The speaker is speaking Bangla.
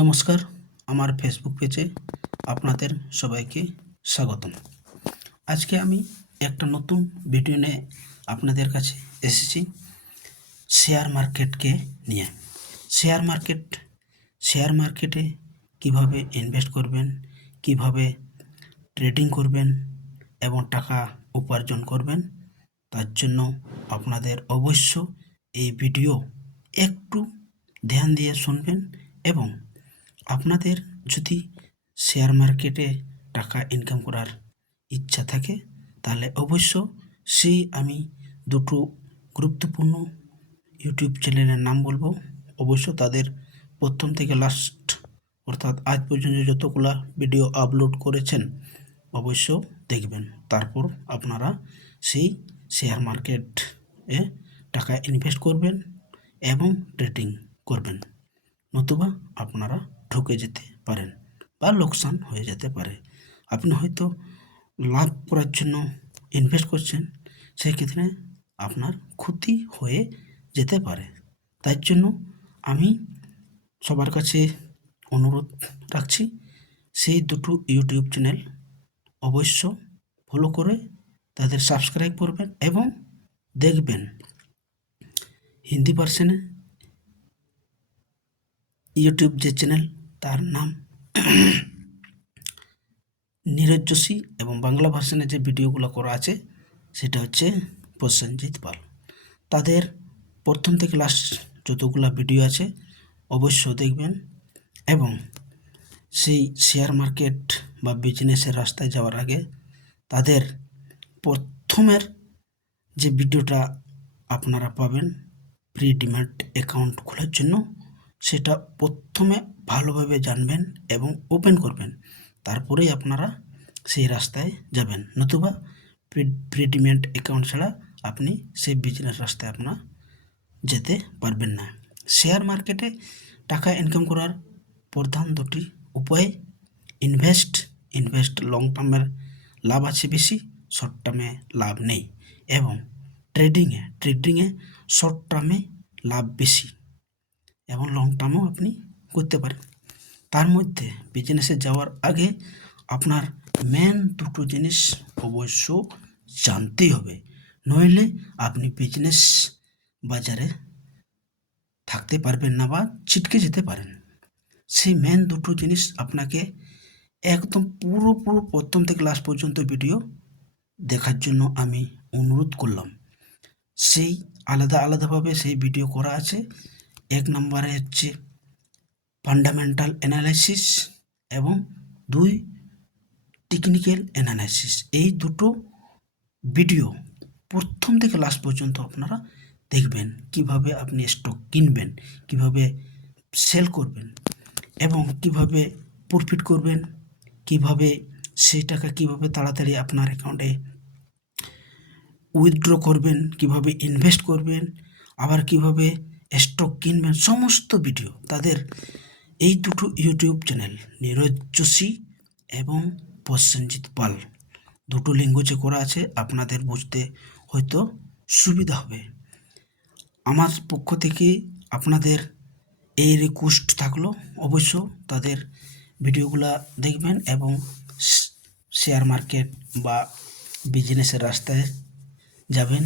নমস্কার, আমার ফেসবুক পেজে আপনাদের সবাইকে স্বাগতম। আজকে আমি একটা নতুন ভিডিও নিয়ে আপনাদের কাছে এসেছি শেয়ার মার্কেটকে নিয়ে। শেয়ার মার্কেটে কিভাবে ইনভেস্ট করবেন, কিভাবে ট্রেডিং করবেন এবং টাকা উপার্জন করবেন, তার জন্য আপনাদের অবশ্য এই ভিডিও একটু ধ্যান দিয়ে শুনবেন এবং আপনাদের যদি শেয়ার মার্কেটে টাকা ইনকাম করার ইচ্ছা থাকে তাহলে অবশ্য সেই আমি দুটো গুরুত্বপূর্ণ ইউটিউব চ্যানেলের নাম বলবো। অবশ্য তাদের প্রথম থেকে লাস্ট অর্থাৎ আজ পর্যন্ত যতগুলা ভিডিও আপলোড করেছেন অবশ্য দেখবেন, তারপর আপনারা সেই শেয়ার মার্কেটে টাকা ইনভেস্ট করবেন এবং ট্রেডিং করবেন, নতুবা আপনারা ঠকে যেতে পারেন বা লোকসান হয়ে যেতে পারে। আপনি হয়তো লাভ করার জন্য ইনভেস্ট করছেন, সেই ক্ষেত্রে আপনার ক্ষতি হয়ে যেতে পারে। তাই জন্য আমি সবার কাছে অনুরোধ রাখছি সেই দুটো ইউটিউব চ্যানেল অবশ্য ফলো করে তাদের সাবস্ক্রাইব করবেন এবং দেখবেন হিন্দি ভার্সনে ইউটিউব যে চ্যানেল তার নাম নীরজ যোশী এবং বাংলা ভার্সনে যে ভিডিওগুলো করা আছে সেটা হচ্ছে প্রসেনজিৎ পাল। তাদের প্রথম থেকে লাস্ট যতগুলো ভিডিও আছে অবশ্য দেখবেন এবং সেই শেয়ার মার্কেট বা বিজনেসের রাস্তায় যাওয়ার আগে তাদের প্রথমের যে ভিডিওটা আপনারা পাবেন প্রি ডিম্যাট অ্যাকাউন্ট খোলার জন্য, সেটা প্রথমে ভালোভাবে জানবেন এবং ওপেন করবেন, তারপরেই আপনারা সেই রাস্তায় যাবেন, নতুবা প্রি ডিম্যাট অ্যাকাউন্ট ছাড়া আপনি সেই বিজনেস রাস্তায় আপনার যেতে পারবেন না। শেয়ার মার্কেটে টাকা ইনকাম করার প্রধান দুটি উপায় ইনভেস্ট লং টার্মের লাভ আছে বেশি, শর্ট টার্মে লাভ নেই, এবং ট্রেডিংয়ে শর্ট টার্মে লাভ বেশি এবং লং টার্মও আপনি করতে পারেন। তার মধ্যে বিজনেসে যাওয়ার আগে আপনার মেন দুটো জিনিস অবশ্য জানতেই হবে, নইলে আপনি বিজনেস বাজারে থাকতে পারবেন না বা ছিটকে যেতে পারেন। সেই মেন দুটো জিনিস আপনাকে একদম পুরো প্রথম থেকে লাস্ট পর্যন্ত ভিডিও দেখার জন্য আমি অনুরোধ করলাম। সেই আলাদাভাবে সেই ভিডিও করা আছে। এক নম্বরে হচ্ছে ফান্ডামেন্টাল অ্যানালাইসিস এবং 2 টেকনিক্যাল অ্যানালাইসিস। এই দুটো ভিডিও প্রথম থেকে লাস্ট পর্যন্ত আপনারা দেখবেন, কিভাবে আপনি স্টক কিনবেন, কিভাবে সেল করবেন এবং কিভাবে প্রফিট করবেন, কিভাবে সেই টাকা কিভাবে তাড়াতাড়ি আপনার অ্যাকাউন্টে উইথড্র করবেন, কিভাবে ইনভেস্ট করবেন, আবার কিভাবে স্টক কিনবেন, সমস্ত ভিডিও তাদের এই দুটো ইউটিউব চ্যানেল নীরজ যোশী এবং প্রসেনজিৎ পাল, দুটো ল্যাঙ্গুয়েজে করা আছে, আপনাদের বুঝতে হয়তো সুবিধা হবে। আমার পক্ষ থেকে আপনাদের এই রিকোয়েস্ট থাকলো, অবশ্য তাদের ভিডিওগুলো দেখবেন এবং শেয়ার মার্কেট বা বিজনেসের রাস্তায় যাবেন।